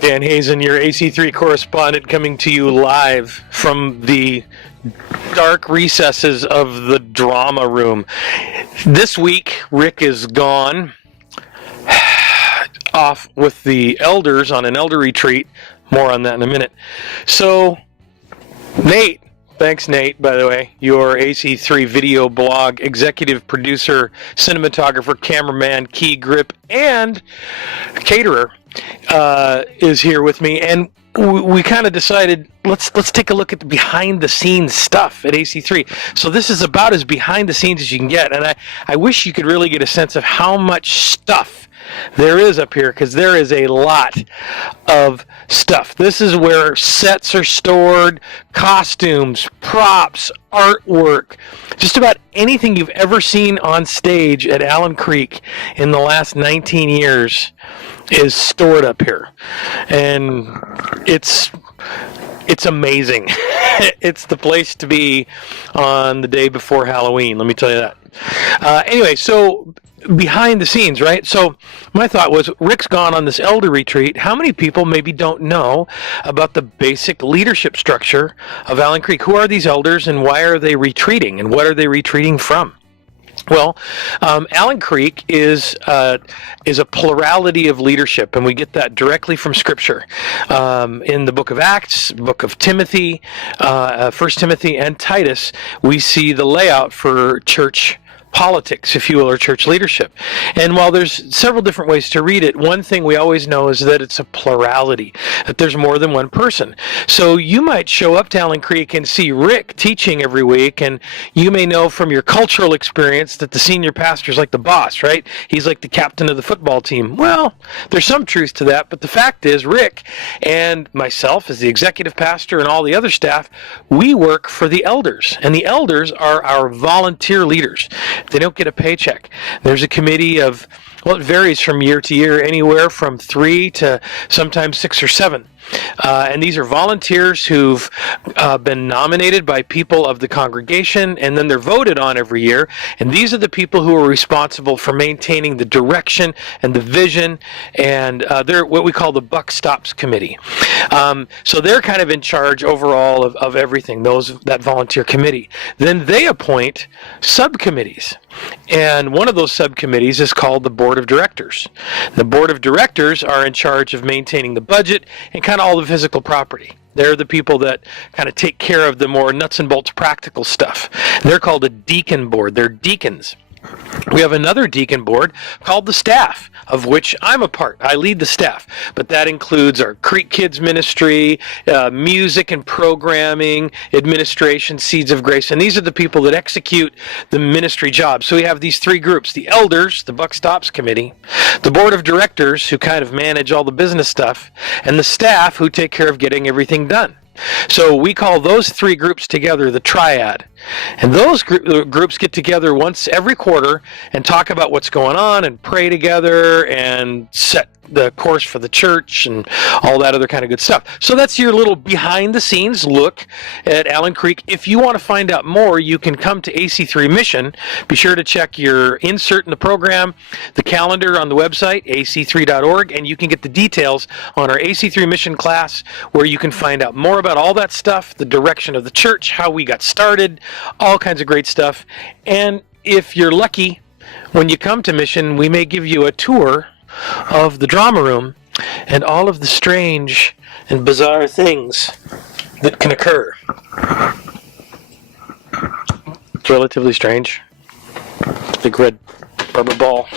Dan Hazen, your AC3 correspondent, coming to you live from the dark recesses of the drama room. This week, Rick is gone, off with the elders on an elder retreat. More on that in a minute. So, Nate, thanks Nate, by the way, your AC3 video blog executive producer, cinematographer, cameraman, key grip, and caterer, is here with me, and we kind of decided let's take a look at the behind the scenes stuff at AC3. So this is about as behind the scenes as you can get, and I wish you could really get a sense of how much stuff there is up here, because there is a lot of stuff. This is where sets are stored, costumes, props, artwork, just about anything you've ever seen on stage at Allen Creek in the last 19 years is stored up here. And it's amazing. It's the place to be on the day before Halloween, let me tell you that. Anyway, so behind the scenes, right? So my thought was, Rick's gone on this elder retreat. How many people maybe don't know about the basic leadership structure of Allen Creek? Who are these elders, and why are they retreating, and what are they retreating from? Well, Allen Creek is a plurality of leadership, and we get that directly from Scripture. In the book of Acts, book of Timothy, 1 Timothy, and Titus, we see the layout for church politics, if you will, or church leadership. And while there's several different ways to read it, one thing we always know is that it's a plurality, that there's more than one person. So you might show up to Allen Creek and see Rick teaching every week, and you may know from your cultural experience that the senior pastor's like the boss, right? He's like the captain of the football team. Well, there's some truth to that, but the fact is, Rick and myself as the executive pastor and all the other staff, we work for the elders, and the elders are our volunteer leaders. They don't get a paycheck. There's a committee of, well, it varies from year to year, anywhere from 3 to sometimes 6 or 7. And these are volunteers who've been nominated by people of the congregation, and then they're voted on every year. And these are the people who are responsible for maintaining the direction and the vision, and they're what we call the Buck Stops Committee. So they're kind of in charge overall of everything, that volunteer committee. Then they appoint subcommittees. And one of those subcommittees is called the Board of Directors. The Board of Directors are in charge of maintaining the budget and kind of all the physical property. They're the people that kind of take care of the more nuts and bolts practical stuff. They're called a deacon board. They're deacons. We have another deacon board called the staff, of which I'm a part. I lead the staff, but that includes our Creek Kids ministry, music and programming, administration, Seeds of Grace, and these are the people that execute the ministry job. So we have these three groups: the elders, the Buck Stops Committee, the board of directors, who kind of manage all the business stuff, and the staff, who take care of getting everything done. So we call those three groups together the triad. And those groups get together once every quarter and talk about what's going on and pray together and set the course for the church and all that other kind of good stuff. So that's your little behind the scenes look at Allen Creek. If you want to find out more, you can come to AC3 Mission. Be sure to check your insert in the program, the calendar on the website, ac3.org, and you can get the details on our AC3 Mission class, where you can find out more about all that stuff, the direction of the church, how we got started, all kinds of great stuff. And if you're lucky, when you come to Mission, we may give you a tour of the drama room and all of the strange and bizarre things that can occur. It's relatively strange. Big red rubber ball.